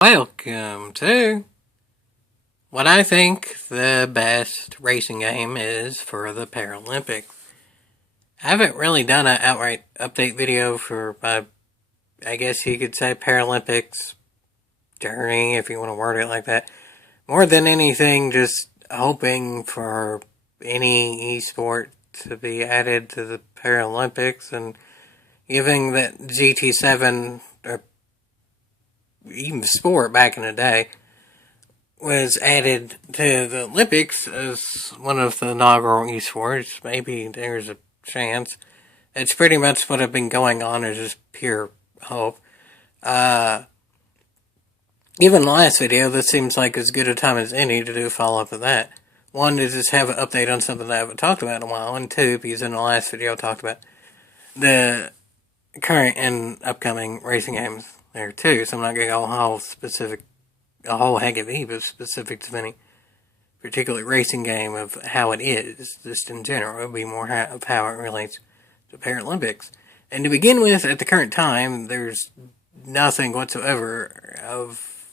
Welcome to what I think the best racing game is for the Paralympics. I haven't really done an outright update video for I guess you could say Paralympics journey, if you want to word it like that. More than anything, just hoping for any esport to be added to the Paralympics, and giving that GT7, or even sport back in the day, was added to the Olympics as one of the inaugural esports, maybe there's a chance. It's pretty much what have been going on, is just pure hope. Uh, Even the last video, this seems like as good a time as any to do a follow up of that. One, is just have an update on something that I haven't talked about in a while, and two, because in the last video I talked about the current and upcoming racing games there too, so I'm not going to go a whole heck of heap of specifics of any particular racing game of how it is, just in general. It would be more of how it relates to Paralympics. And to begin with, at the current time, there's nothing whatsoever of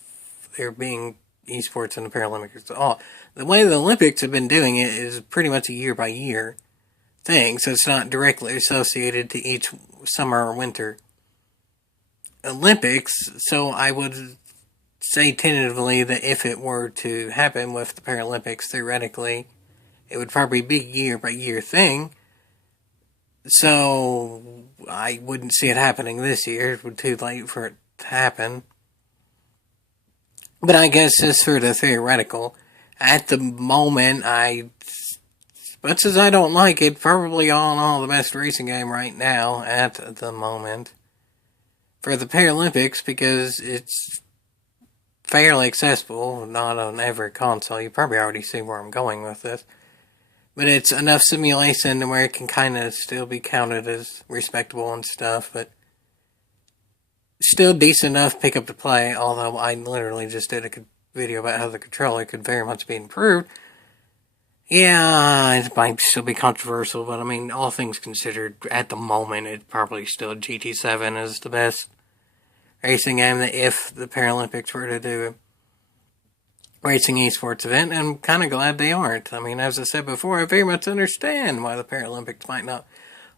there being esports in the Paralympics at all. The way the Olympics have been doing it is pretty much a year by year thing, so it's not directly associated to each summer or winter Olympics. So I would say tentatively that if it were to happen with the Paralympics, theoretically, it would probably be a year by year thing. So I wouldn't see it happening this year. It would be too late for it to happen. But I guess just for the theoretical, at the moment, as much as I don't like it, probably all in all the best racing game right now at the moment for the Paralympics, because it's fairly accessible, not on every console. You probably already see where I'm going with this. But it's enough simulation to where it can kind of still be counted as respectable and stuff, but still decent enough pick up to play, although I literally just did a video about how the controller could very much be improved. Yeah, it might still be controversial, but I mean, all things considered, at the moment, it probably still GT7 is the best racing game that if the Paralympics were to do a racing esports event. And I'm kind of glad they aren't. I mean, as I said before, I very much understand why the Paralympics might not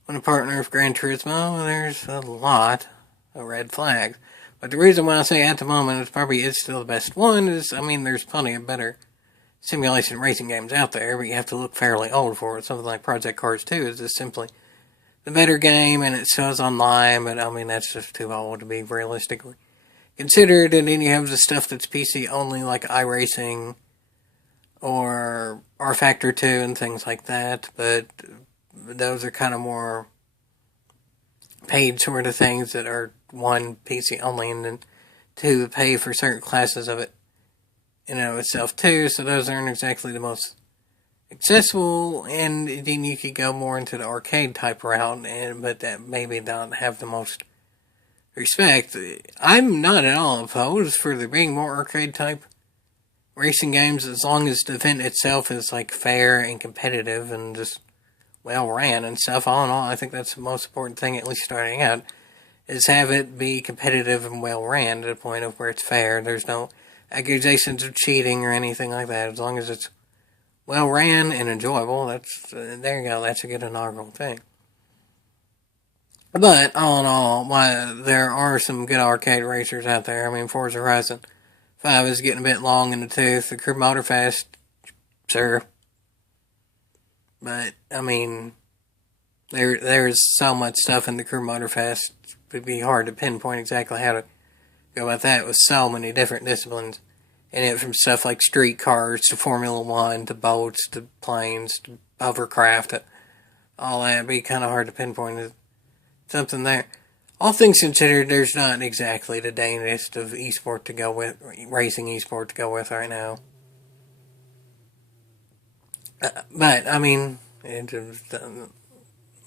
want to partner with Gran Turismo. There's a lot of red flags. But the reason why I say at the moment it's probably is still the best one is, I mean, there's plenty of better simulation racing games out there, but you have to look fairly old for it. Something like Project Cars 2 is just simply the better game, and it shows online, but I mean, that's just too old to be realistically considered. And then you have the stuff that's PC only, like iRacing or R Factor 2 and things like that, but those are kind of more paid sort of things that are, one, PC only, and then two, pay for certain classes of it itself too, so those aren't exactly the most accessible. And then you could go more into the arcade type route, but that maybe not have the most respect. I'm not at all opposed for there being more arcade type racing games, as long as the event itself is like fair and competitive and just well ran and stuff. All in all, I think that's the most important thing, at least starting out, is have it be competitive and well ran to the point of where it's fair. There's no accusations of cheating or anything like that. As long as it's well ran and enjoyable, that's there you go. That's a good inaugural thing. But all in all, while there are some good arcade racers out there, I mean, Forza Horizon 5 is getting a bit long in the tooth. The Crew Motorfest, sure. But, I mean, there's so much stuff in the Crew Motorfest, it would be hard to pinpoint exactly how to go about that, with so many different disciplines in it, from stuff like street cars to Formula One to boats to planes to hovercraft to all that. It'd be kind of hard to pinpoint something there. All things considered, there's not exactly the dangest of esport to go with, racing esport to go with right now. But, I mean,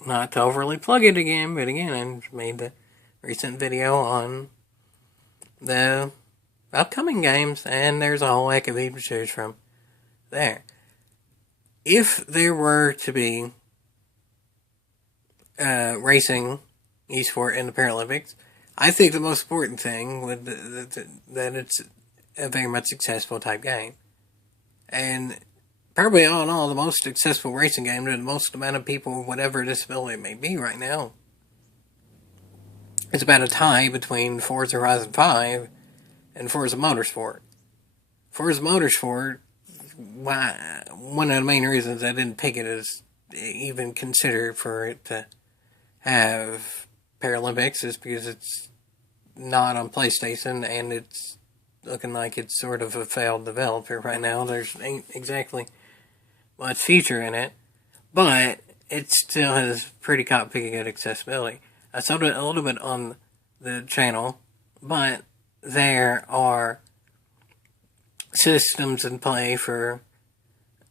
not to overly plug it again, but again, I made the recent video on the upcoming games, and there's a whole heck of heap to choose from there. If there were to be racing esport in the Paralympics, I think the most important thing would that it's a very much successful type game, and probably all in all the most successful racing game to the most amount of people, whatever disability it may be right now. It's about a tie between Forza Horizon 5 and Forza Motorsport. Forza Motorsport, one of the main reasons I didn't pick it is even considered for it to have Paralympics is because it's not on PlayStation and it's looking like it's sort of a failed developer right now. There's ain't exactly much feature in it, but it still has pretty pretty good accessibility. I saw it a little bit on the channel, but there are systems in play for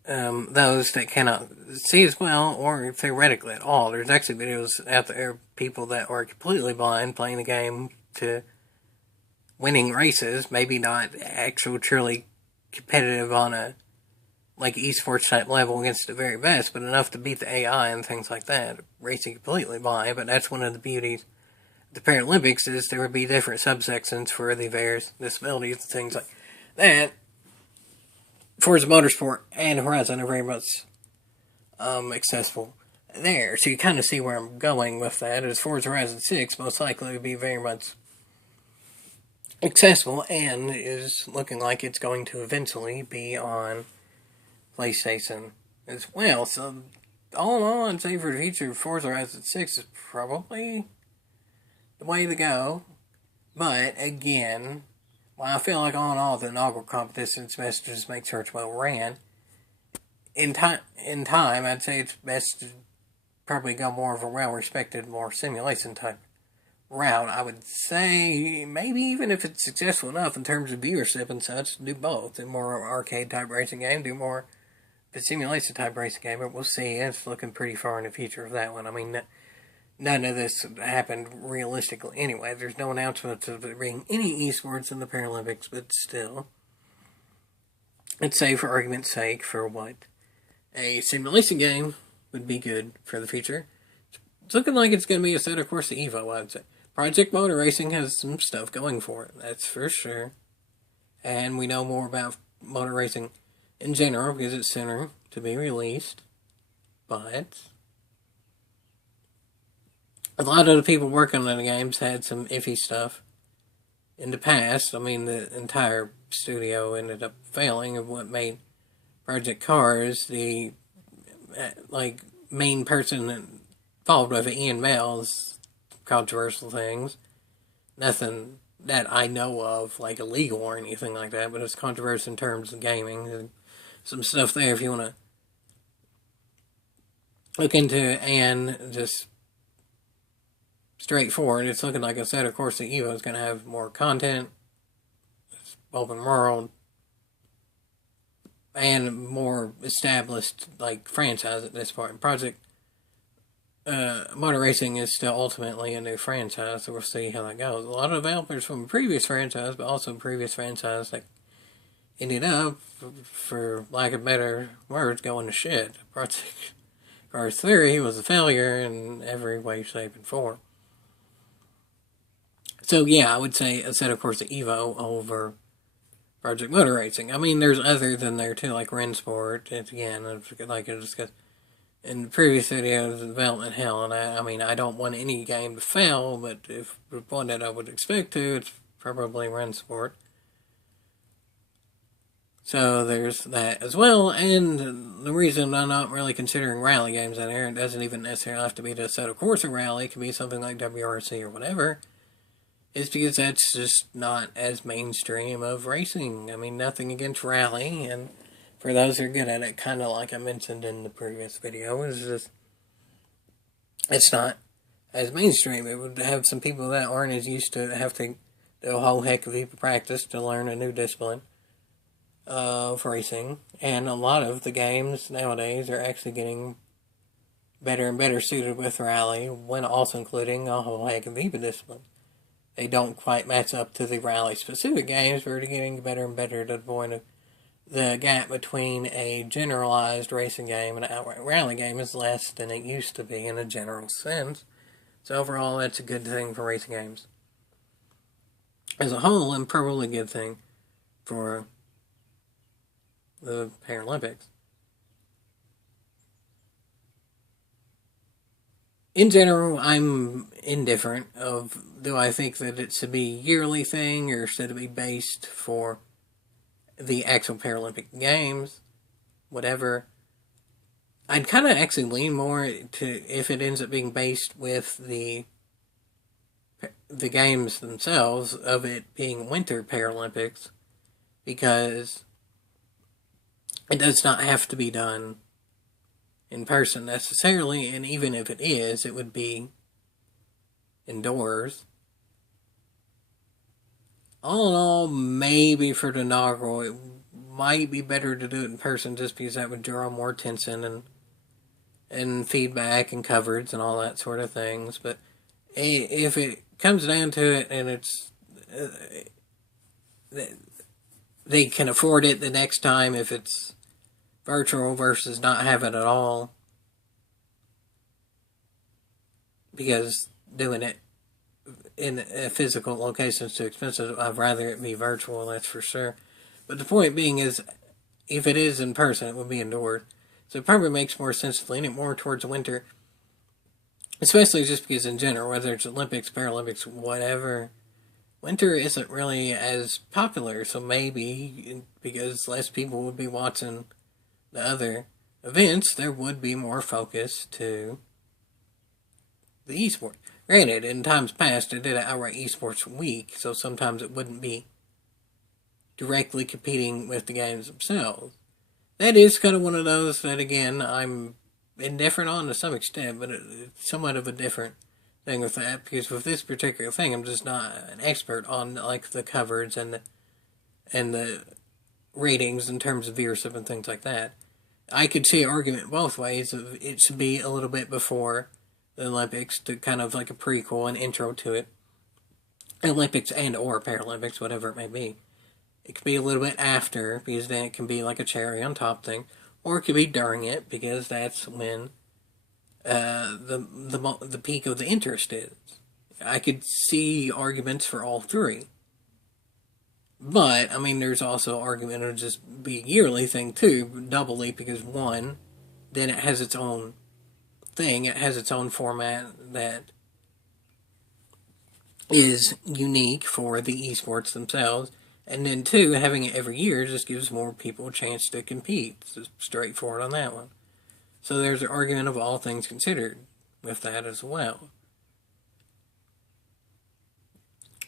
those that cannot see as well or theoretically at all. There's actually videos out there of people that are completely blind playing the game to winning races, maybe not actual truly competitive on a like esports type level against the very best, but enough to beat the AI and things like that. Racing completely blind, but that's one of the beauties of the Paralympics is there would be different subsections for the various disabilities and things like that. Forza Motorsport and Horizon are very much accessible there. So you kind of see where I'm going with that. As Forza Horizon 6 most likely to be very much accessible and is looking like it's going to eventually be on PlayStation as well. So all in all, I'd say for the future, Forza Horizon 6 is probably the way to go. But again, while I feel like all in all the inaugural competition's best to just make sure it's well ran, in time, I'd say it's best to probably go more of a well-respected, more simulation type route. I would say maybe even if it's successful enough in terms of viewership and such, do both. Do more arcade type racing game, do more the simulation type racing game. But we'll see. It's looking pretty far in the future of that one. I mean, none of this happened realistically anyway. There's no announcement of it being any esports in the Paralympics, but still. Let's say, for argument's sake, for what a simulation game would be good for the future. It's looking like it's going to be a set of course the Evo, I would say. Project Motor Racing has some stuff going for it, that's for sure. And we know more about motor racing in general because it's sooner to be released. But a lot of the people working on the games had some iffy stuff in the past. I mean, the entire studio ended up failing of what made Project Cars the main person involved with it, Ian Mell's controversial things. Nothing that I know of, like illegal or anything like that, but it's controversial in terms of gaming. And some stuff there if you want to look into, and just straightforward. It's looking like I said, of course, the Evo is going to have more content, it's open world, and more established like franchise at this point. Project Motor Racing is still ultimately a new franchise, so we'll see how that goes. A lot of developers from previous franchise, but also previous franchise that ended up, for lack of better words, going to shit. Project Cars Theory was a failure in every way, shape, and form. So yeah, I would say a set of course the Evo over Project Motor Racing. I mean, there's other than there too, like Rensport. It's again, like I discussed in the previous videos, development hell, and I mean, I don't want any game to fail, but if one that I would expect to, it's probably Rensport. So there's that as well, and the reason I'm not really considering rally games in there, it doesn't even necessarily have to be the Assetto Corsa rally, it could be something like WRC or whatever, is because that's just not as mainstream of racing. I mean, nothing against rally, and for those who are good at it, kind of like I mentioned in the previous video, is just, it's not as mainstream. It would have some people that aren't as used to have to do a whole heck of a practice to learn a new discipline of racing, and a lot of the games nowadays are actually getting better and better suited with rally, when also including a whole heck of a discipline. They don't quite match up to the rally-specific games, but are getting better and better to the point of the gap between a generalized racing game and an outright rally game is less than it used to be in a general sense. So overall, that's a good thing for racing games. as a whole, and probably a good thing for the Paralympics. In general, I'm indifferent of do I think that it should be a yearly thing or should it be based for the actual Paralympic Games, whatever. I'd kind of actually lean more to if it ends up being based with the games themselves of it being Winter Paralympics, because it does not have to be done in person necessarily, and even if it is, it would be indoors. All in all, maybe for the inaugural, it might be better to do it in person just because that would draw more attention and feedback and coverage and all that sort of things. But if it comes down to it and it's they can afford it the next time if it's virtual versus not have it at all, because doing it in a physical location is too expensive. I'd rather it be virtual, that's for sure. But the point being is, if it is in person, it would be indoors. So it probably makes more sense to lean it more towards winter, especially just because in general, whether it's Olympics, Paralympics, whatever, winter isn't really as popular. So maybe because less people would be watching the other events, there would be more focus to the esports. Granted, in times past, they did an outright esports week, so sometimes it wouldn't be directly competing with the games themselves. That is kind of one of those that, again, I'm indifferent on to some extent, but it's somewhat of a different thing with that, because with this particular thing, I'm just not an expert on, like, the coverage and the ratings in terms of viewership and things like that. I could see an argument both ways of it should be a little bit before the Olympics to kind of like a prequel, an intro to it. Olympics and or Paralympics, whatever it may be. It could be a little bit after, because then it can be like a cherry on top thing. Or it could be during it, because that's when the peak of the interest is. I could see arguments for all three. But, I mean, there's also argument of just be a yearly thing too, doubly, because one, then it has its own thing, it has its own format that is unique for the esports themselves, and then two, having it every year just gives more people a chance to compete. It's just straightforward on that one. So there's an argument of all things considered with that as well.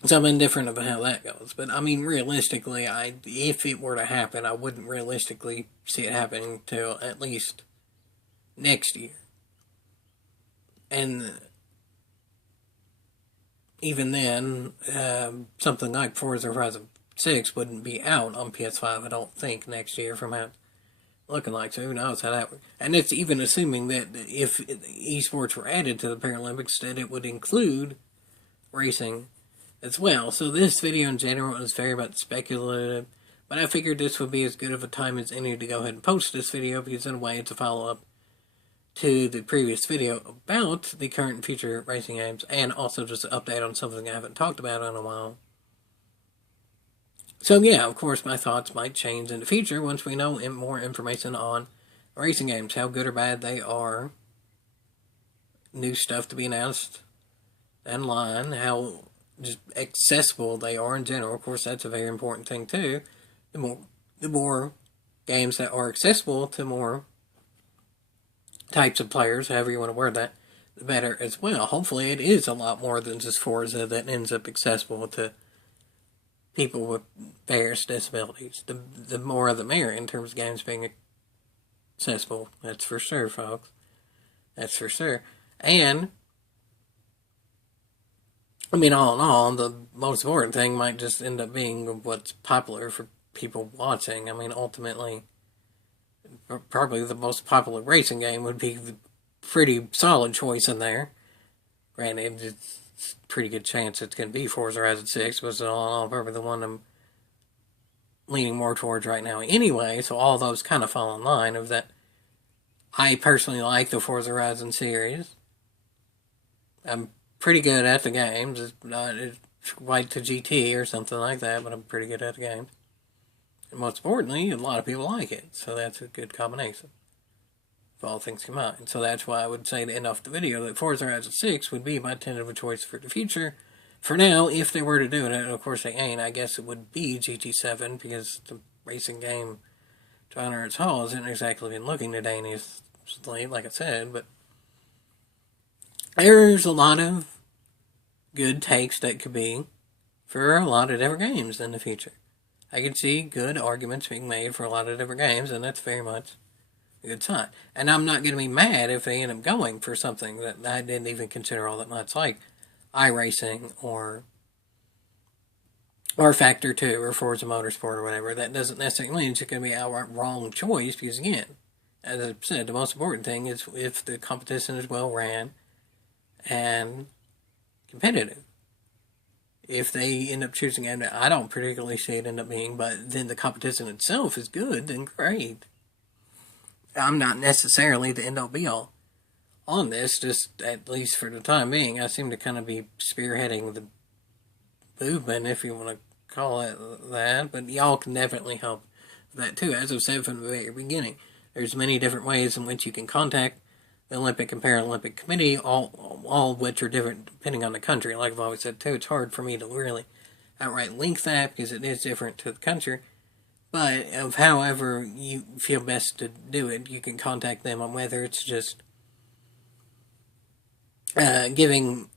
So I'm indifferent about how that goes. But, I mean, realistically, if it were to happen, I wouldn't realistically see it happening till at least next year. And even then, something like Forza Horizon 6 wouldn't be out on PS5, I don't think, next year from how it's looking like. So who knows how that would... And it's even assuming that if esports were added to the Paralympics, that it would include racing as well. So this video in general is very much speculative, but I figured this would be as good of a time as any to go ahead and post this video, because in a way it's a follow-up to the previous video about the current and future racing games, and also just an update on something I haven't talked about in a while. So yeah, of course my thoughts might change in the future once we know more information on racing games, how good or bad they are, new stuff to be announced online, how just accessible they are in general. Of course, that's a very important thing too. The more games that are accessible to more types of players, however you want to word that, the better as well. Hopefully it is a lot more than just Forza that ends up accessible to people with various disabilities. The more the merrier in terms of games being accessible. That's for sure, folks. That's for sure. And I mean, all in all, the most important thing might just end up being what's popular for people watching. I mean, ultimately, probably the most popular racing game would be the pretty solid choice in there. Granted, it's a pretty good chance it's going to be Forza Horizon 6, but all in all, probably the one I'm leaning more towards right now anyway, so all those kind of fall in line of that. I personally like the Forza Horizon series. I'm pretty good at the games. quite to GT or something like that, but I'm pretty good at the game. And most importantly, a lot of people like it, so that's a good combination. If all things combined. So that's why I would say to end off the video that Forza Horizon 6 would be my tentative choice for the future. For now, if they were to do it, and of course they ain't, I guess it would be GT7, because the racing game to honor its hall isn't exactly been looking today, like I said, but there's a lot of good takes that could be for a lot of different games in the future. I could see good arguments being made for a lot of different games, and that's very much a good sign. And I'm not going to be mad if they end up going for something that I didn't even consider all that much, like iRacing or Factor 2 or Forza Motorsport or whatever. That doesn't necessarily mean it's going to be an outright wrong choice, because again, as I said, the most important thing is if the competition is well ran and competitive. If they end up choosing, and I don't particularly see it end up being, but then the competition itself is good, then great. I'm not necessarily the end-all be-all on this, just at least for the time being. I seem to kind of be spearheading the movement, if you want to call it that, but y'all can definitely help with that too. As I've said from the very beginning, there's many different ways in which you can contact the Olympic and Paralympic Committee, all of which are different depending on the country. Like I've always said too, it's hard for me to really outright link that because it is different to the country. But of however you feel best to do it, you can contact them on whether it's just giving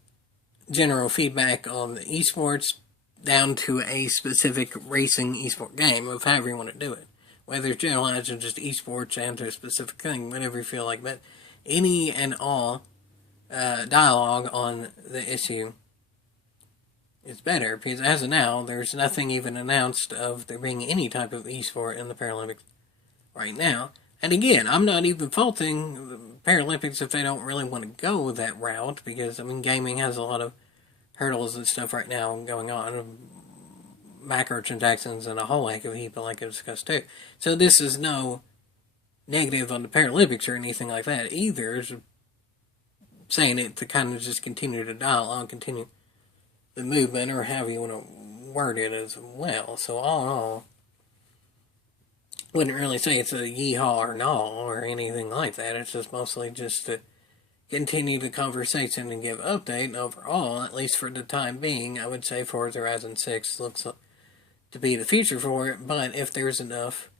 general feedback on the esports down to a specific racing esport game, of however you want to do it. Whether it's generalized or just esports and to a specific thing, whatever you feel like. But any and all dialogue on the issue is better, because as of now, there's nothing even announced of there being any type of esport in the Paralympics right now. And again, I'm not even faulting the Paralympics if they don't really want to go that route, because, I mean, gaming has a lot of hurdles and stuff right now going on, microtransactions and a whole heck of a heap, like I discussed too. So this is no negative on the Paralympics or anything like that either. It's saying it to kind of just continue the dialogue, continue the movement, or however you want to word it as well. So all in all, wouldn't really say it's a yeehaw or no or anything like that. It's just mostly just to continue the conversation and give update. And overall, at least for the time being, I would say Forza Horizon 6 looks to be the future for it. But if there's enough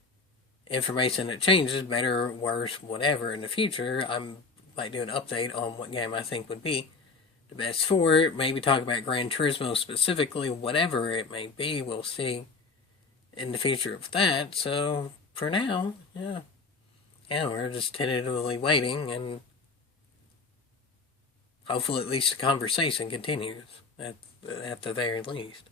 information that changes, better, worse, whatever, in the future, I might do an update on what game I think would be the best for it. Maybe talk about Gran Turismo specifically, whatever it may be. We'll see in the future of that. So for now, yeah, we're just tentatively waiting, and hopefully at least the conversation continues at the very least.